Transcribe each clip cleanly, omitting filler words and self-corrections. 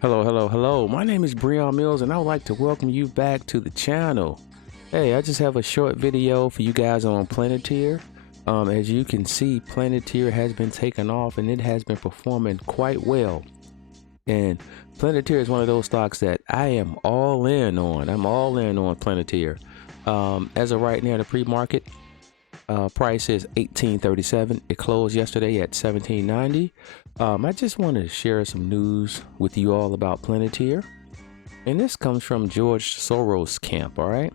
Hello. My name is Breon Mills, and I would like to welcome you back to the channel. Hey, I just have a short video for you guys on Planatir. As you can see, Planatir has been taken off, and it has been performing quite well. And Planatir is one of those stocks that I am all in on. I'm all in on Planatir. As of right now, the pre-market price is $18.37. It closed yesterday at $17.90. I just want to share some news with you all about Planatir, and this comes from George Soros camp. All right,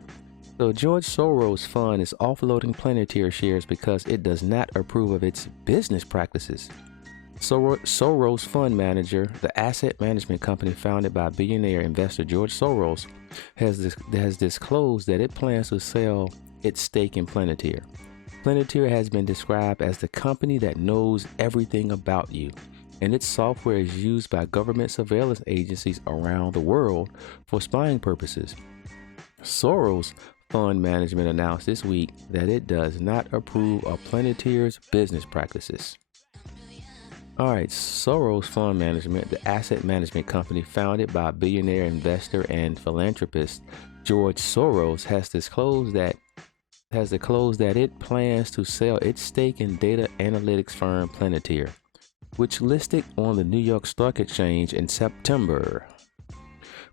so George Soros fund is offloading Planatir shares because it does not approve of its business practices. Soros fund manager, the asset management company founded by billionaire investor George Soros, has disclosed that it plans to sell its stake in Planatir. Planatir has been described as the company that knows everything about you, and its software is used by government surveillance agencies around the world for spying purposes. Soros Fund Management announced this week that it does not approve of Planatir's business practices. Alright, Soros Fund Management, the asset management company founded by billionaire investor and philanthropist George Soros, has disclosed that it plans to sell its stake in data analytics firm Planatir, which listed on the New York Stock Exchange in September.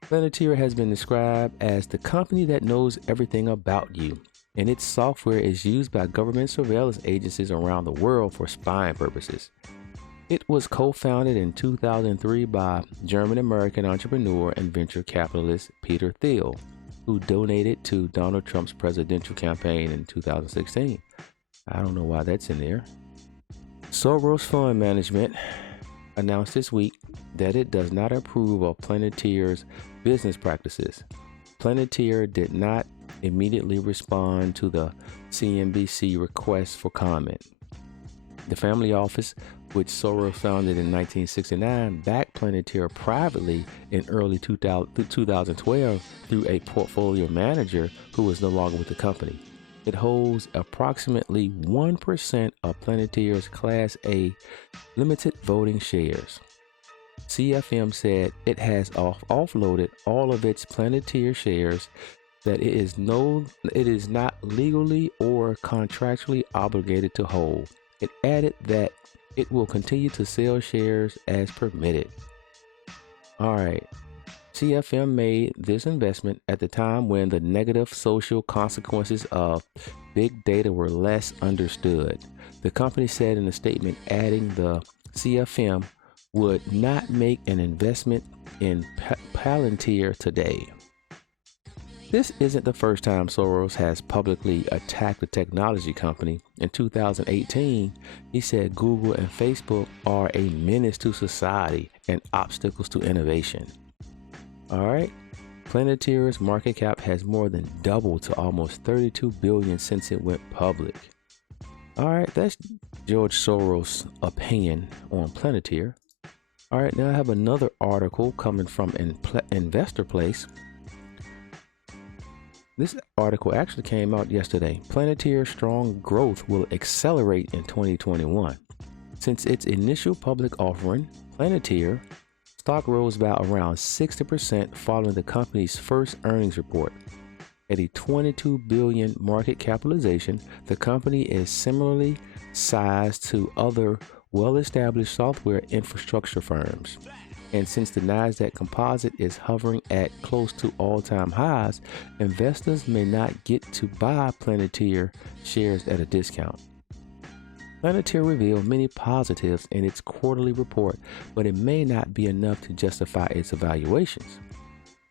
Planatir has been described as the company that knows everything about you, and its software is used by government surveillance agencies around the world for spying purposes. It was co-founded in 2003 by German-American entrepreneur and venture capitalist Peter Thiel, who donated to Donald Trump's presidential campaign in 2016. I don't know why that's in there. Soros Fund Management announced this week that it does not approve of Planatir's business practices. Planatir did not immediately respond to the CNBC request for comment. The family office, which Soros founded in 1969, backed Planatir privately in early 2012 through a portfolio manager who is no longer with the company. It holds approximately 1% of Planatir's Class A limited voting shares. CFM said it has offloaded all of its Planatir shares, that it is not legally or contractually obligated to hold. It added that it will continue to sell shares as permitted. Alright, CFM made this investment at the time when the negative social consequences of big data were less understood. The company said in a statement, adding the CFM would not make an investment in Palantir today. This isn't the first time Soros has publicly attacked a technology company. In 2018, he said Google and Facebook are a menace to society and obstacles to innovation. Alright, Planatir's market cap has more than doubled to almost $32 billion since it went public. Alright, that's George Soros' opinion on Planatir. Alright, now I have another article coming from Investor Place. This article actually came out yesterday. Planatir's strong growth will accelerate in 2021. Since its initial public offering, Planatir stock rose by around 60% following the company's first earnings report. At a $22 billion market capitalization, the company is similarly sized to other well-established software infrastructure firms. And since the Nasdaq Composite is hovering at close to all-time highs, investors may not get to buy Planatir shares at a discount. Planatir revealed many positives in its quarterly report, but it may not be enough to justify its evaluations.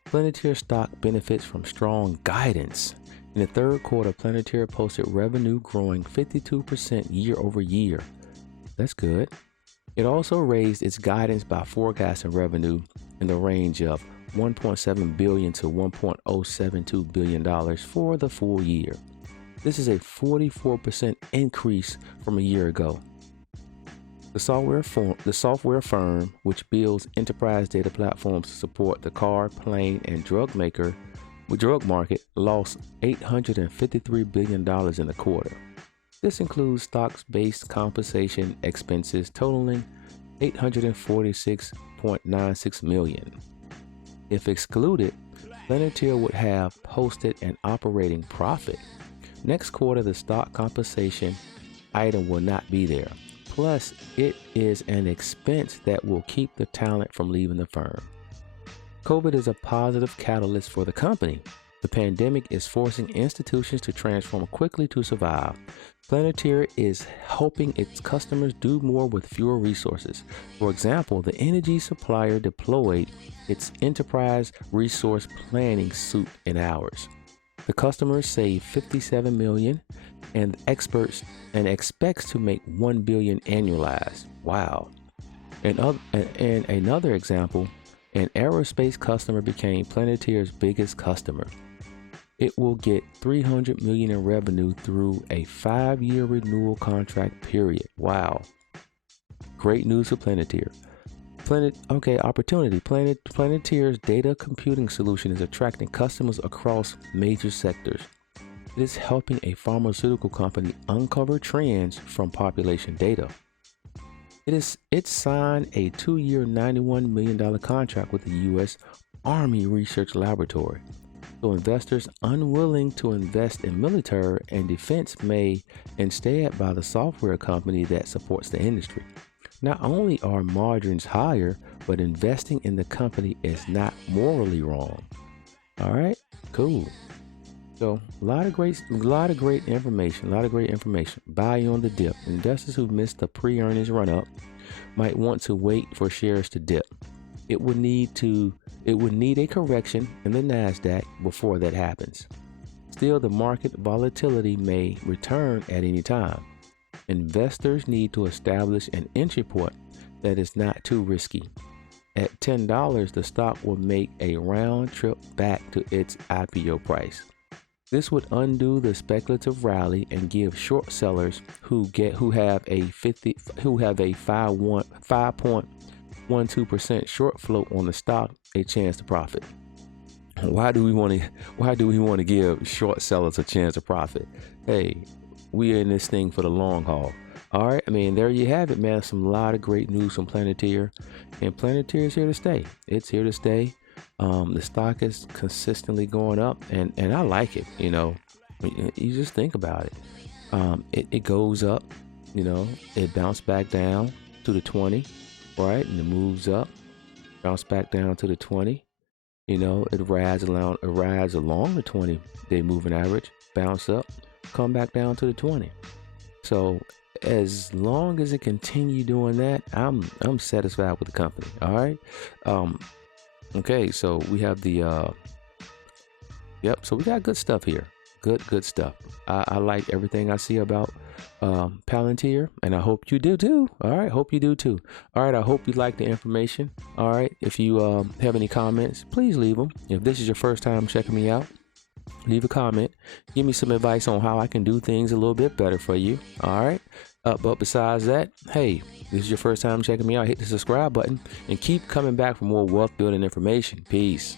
Planatir stock benefits from strong guidance. In the third quarter, Planatir posted revenue growing 52% year over year. That's good. It also raised its guidance by forecasting revenue in the range of $1.7 billion to $1.072 billion for the full year. This is a 44% increase from a year ago. The software firm, which builds enterprise data platforms to support the car, plane, and drug market, lost $853 billion in the quarter. This includes stocks-based compensation expenses totaling $846.96 million. If excluded, Planatir would have posted an operating profit. Next quarter, the stock compensation item will not be there. Plus, it is an expense that will keep the talent from leaving the firm. COVID is a positive catalyst for the company. The pandemic is forcing institutions to transform quickly to survive. Planatir is helping its customers do more with fewer resources. For example, the energy supplier deployed its enterprise resource planning suite in hours. The customers save $57 million and expects to make $1 billion annualized. Wow. And another example, an aerospace customer became Planatir's biggest customer. It will get $300 million in revenue through a 5-year renewal contract period. Wow. Great news for Planatir. Opportunity. Planatir's data computing solution is attracting customers across major sectors. It is helping a pharmaceutical company uncover trends from population data. It signed a 2-year $91 million contract with the U.S. Army Research Laboratory. So investors unwilling to invest in military and defense may instead buy the software company that supports the industry. Not only are margins higher, but investing in the company is not morally wrong. All right, cool. So a lot of great information. Buy on the dip. Investors who missed the pre-earnings run up might want to wait for shares to dip. It would need a correction in the NASDAQ before that happens. Still, the market volatility may return at any time. Investors need to establish an entry point that is not too risky. At $10, the stock will make a round trip back to its IPO price. This would undo the speculative rally and give short sellers who have a 5.12% short float on the stock a chance to profit. Why do we want to give short sellers a chance to profit? Hey, we are in this thing for the long haul. All right, I mean, there you have it, man. Some lot of great news from Planatir, and Planatir is here to stay. It's here to stay. The stock is consistently going up, and I like it. You know, you just think about it. It goes up, you know, it bounced back down to the 20, right, and it moves up, bounce back down to the 20. You know, it rides along the 20-day moving average, bounce up, come back down to the 20. So as long as it continue doing that, I'm satisfied with the company. All right. Okay, so we have the so we got good stuff here. Good stuff. I like everything I see about Palantir, and I hope you do too. All right, hope you do too. All right, I hope you like the information. All right, if you have any comments, please leave them. If this is your first time checking me out, leave a comment. Give me some advice on how I can do things a little bit better for you. All right. But besides that, hey, this is your first time checking me out, hit the subscribe button and keep coming back for more wealth building information. Peace.